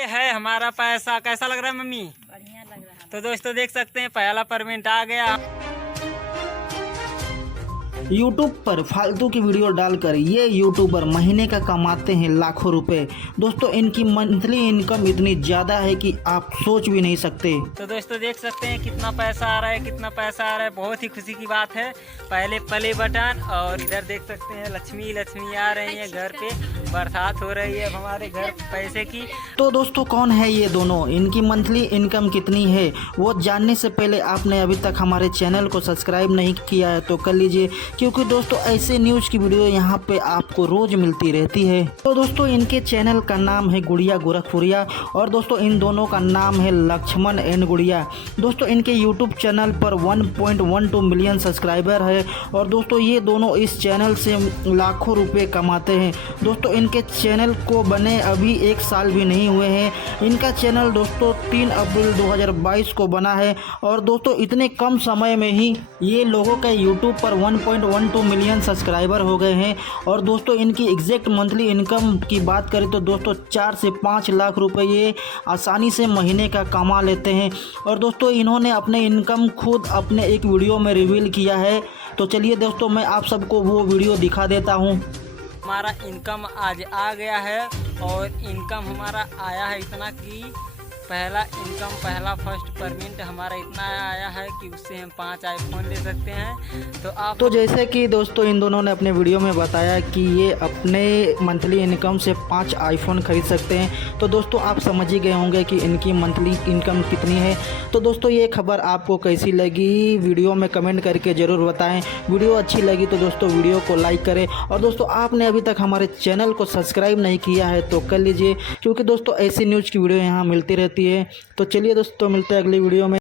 ये है हमारा पैसा। कैसा लग रहा है मम्मी? बढ़िया लग रहा है। तो दोस्तों देख सकते हैं पहला पेमेंट आ गया। यूट्यूब पर फालतू की वीडियो डालकर ये यूट्यूबर महीने का कमाते हैं लाखों रुपए। दोस्तों इनकी मंथली इनकम इतनी ज़्यादा है कि आप सोच भी नहीं सकते। तो दोस्तों देख सकते हैं कितना पैसा आ रहा है, कितना पैसा आ रहा है। बहुत ही खुशी की बात है। पहले प्ले बटन और इधर देख सकते हैं लक्ष्मी लक्ष्मी आ रही है। घर पे बरसात हो रही है अब हमारे घर पैसे की। तो दोस्तों कौन है ये दोनों, इनकी मंथली इनकम कितनी है वो जानने से पहले आपने अभी तक हमारे चैनल को सब्सक्राइब नहीं किया है तो कर लीजिए, क्योंकि दोस्तों ऐसे न्यूज़ की वीडियो यहाँ पे आपको रोज मिलती रहती है। तो दोस्तों इनके चैनल का नाम है गुड़िया गोरखपुरिया और दोस्तों इन दोनों का नाम है लक्ष्मण एंड गुड़िया। दोस्तों इनके यूट्यूब चैनल पर 1.12 मिलियन सब्सक्राइबर है और दोस्तों ये दोनों इस चैनल से लाखों रुपए कमाते हैं। दोस्तों इनके चैनल को बने अभी 1 साल भी नहीं हुए हैं। इनका चैनल दोस्तों 3 अप्रैल 2022 को बना है और दोस्तों इतने कम समय में ही ये लोगों का यूट्यूब पर 1.12 मिलियन सब्सक्राइबर हो गए हैं। और दोस्तों इनकी एग्जैक्ट मंथली इनकम की बात करें तो दोस्तों 4 से 5 लाख रुपए ये आसानी से महीने का कमा लेते हैं। और दोस्तों इन्होंने अपने इनकम खुद अपने एक वीडियो में रिवील किया है। तो चलिए दोस्तों मैं आप सबको वो वीडियो दिखा देता हूँ। हमारा इनकम आज आ गया है और इनकम हमारा आया है इतना कि पहला फर्स्ट पेमेंट हमारा इतना आया है कि उससे हम 5 आईफोन ले सकते हैं। तो जैसे कि दोस्तों इन दोनों ने अपने वीडियो में बताया कि ये अपने मंथली इनकम से 5 आईफोन खरीद सकते हैं। तो दोस्तों आप समझ ही गए होंगे कि इनकी मंथली इनकम कितनी है। तो दोस्तों ये खबर आपको कैसी लगी वीडियो में कमेंट करके ज़रूर बताएं। वीडियो अच्छी लगी तो दोस्तों वीडियो को लाइक करें और दोस्तों आपने अभी तक हमारे चैनल को सब्सक्राइब नहीं किया है तो कर लीजिए, क्योंकि दोस्तों ऐसी न्यूज़ की वीडियो यहाँ मिलती रहती है। तो चलिए दोस्तों मिलते हैं अगली वीडियो में।